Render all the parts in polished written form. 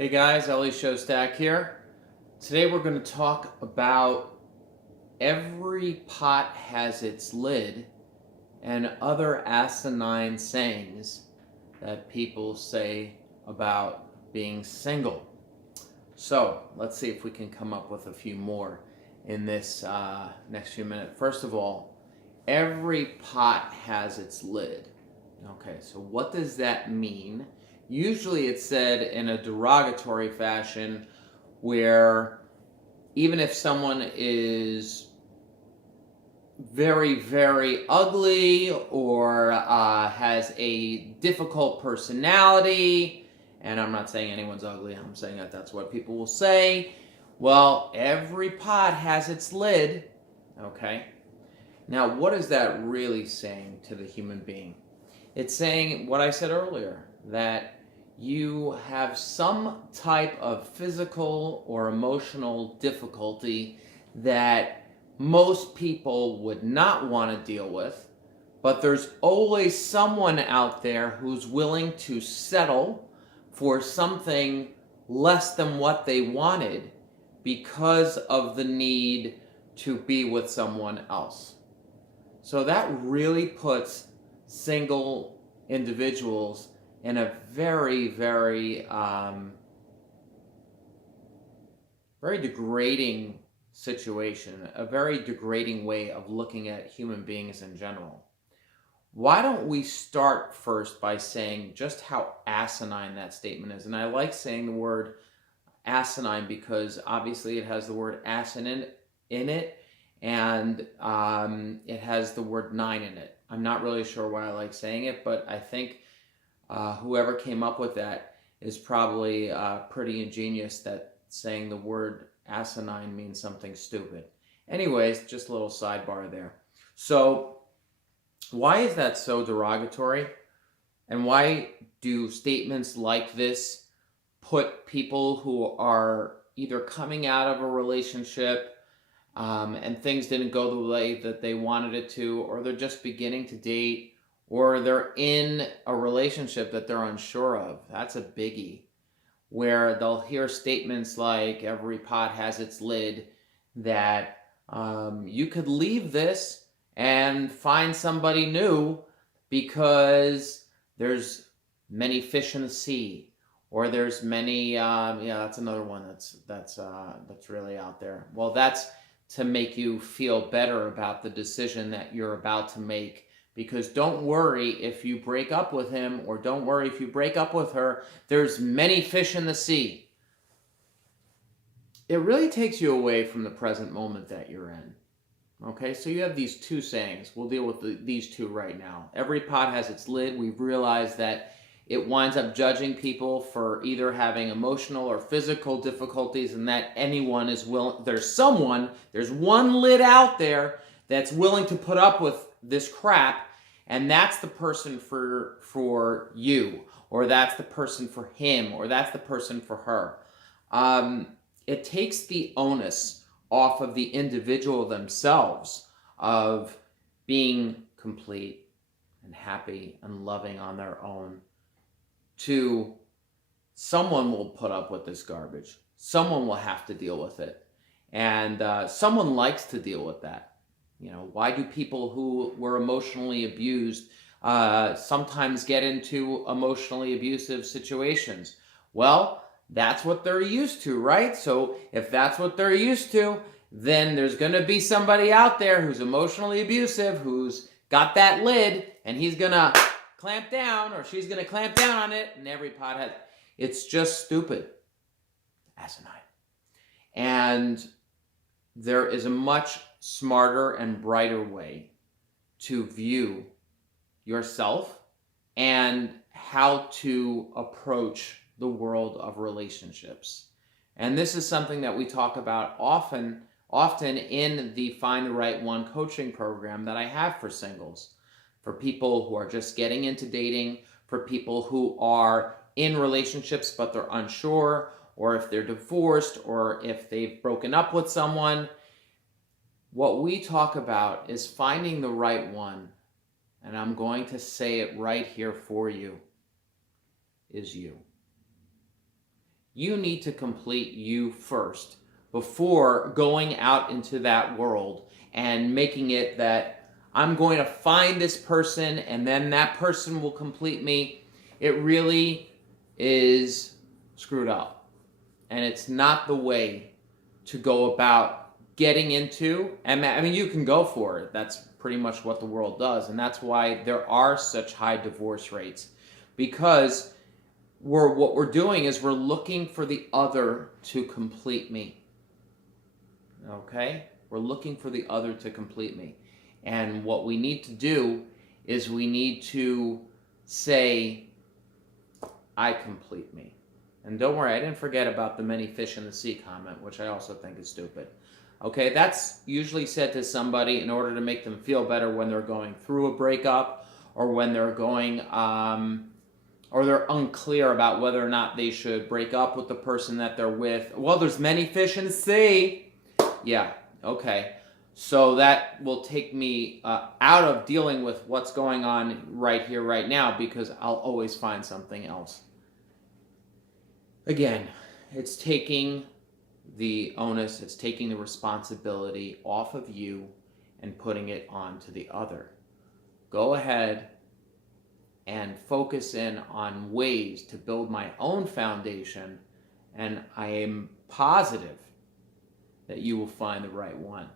Hey guys, Ellie Shostak here. Today we're going to talk about every pot has its lid and other asinine sayings that people say about being single. So let's see if we can come up with a few more in this next few minutes. First of all, every pot has its lid. Okay, so what does that mean? Usually it's said in a derogatory fashion where even if someone is very, very ugly or has a difficult personality, and I'm not saying anyone's ugly, I'm saying that that's what people will say. Well, every pot has its lid, okay? Now, what is that really saying to the human being? It's saying what I said earlier, that you have some type of physical or emotional difficulty that most people would not want to deal with, but there's always someone out there who's willing to settle for something less than what they wanted because of the need to be with someone else. So that really puts single individuals in a very, very, very degrading situation, a very degrading way of looking at human beings in general. Why don't we start first by saying just how asinine that statement is? And I like saying the word asinine because obviously it has the word asin in it, and it has the word nine in it. I'm not really sure why I like saying it, but I think whoever came up with that is probably pretty ingenious, that saying the word asinine means something stupid. Anyways, just a little sidebar there. So why is that so derogatory? And why do statements like this put people who are either coming out of a relationship and things didn't go the way that they wanted it to, or they're just beginning to date, or they're in a relationship that they're unsure of? That's a biggie, where they'll hear statements like every pot has its lid, that you could leave this and find somebody new because there's many fish in the sea, or there's many that's another one that's really out there. Well, that's to make you feel better about the decision that you're about to make, because don't worry if you break up with him, or don't worry if you break up with her, there's many fish in the sea. It really takes you away from the present moment that you're in. Okay, so you have these two sayings. We'll deal with these two right now. Every pot has its lid. We've realized that it winds up judging people for either having emotional or physical difficulties, and that anyone is willing, there's one lid out there that's willing to put up with this crap, and that's the person for you, or that's the person for him, or that's the person for her. It takes the onus off of the individual themselves of being complete and happy and loving on their own, to someone will put up with this garbage. Someone will have to deal with it. And someone likes to deal with that. You know, why do people who were emotionally abused sometimes get into emotionally abusive situations? Well, that's what they're used to, right? So if that's what they're used to, then there's going to be somebody out there who's emotionally abusive, who's got that lid, and he's going to clamp down, or she's going to clamp down on it, and every pot has. It's just stupid. Asinine. And there is a much smarter and brighter way to view yourself and how to approach the world of relationships. And this is something that we talk about often in the Find the Right One coaching program that I have for singles, for people who are just getting into dating, for people who are in relationships but they're unsure, or if they're divorced, or if they've broken up with someone. What we talk about is finding the right one, and I'm going to say it right here for you, is you. You need to complete you first before going out into that world and making it that I'm going to find this person and then that person will complete me. It really is screwed up. And it's not the way to go about getting into, and I mean, you can go for it. That's pretty much what the world does. And that's why there are such high divorce rates, because what we're doing is we're looking for the other to complete me. Okay? We're looking for the other to complete me. And what we need to do is we need to say, I complete me. And don't worry, I didn't forget about the many fish in the sea comment, which I also think is stupid. Okay, that's usually said to somebody in order to make them feel better when they're going through a breakup, or when they're going, or they're unclear about whether or not they should break up with the person that they're with. Well, there's many fish in the sea. Yeah, okay. So that will take me out of dealing with what's going on right here, right now, because I'll always find something else. Again, it's taking the onus, it's taking the responsibility off of you and putting it onto the other. Go ahead and focus in on ways to build my own foundation, and I am positive that you will find the right one.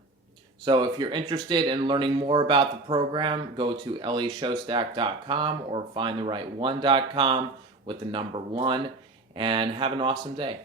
So if you're interested in learning more about the program, go to ellishowstack.com or findtherightone.com with the number 1, and have an awesome day.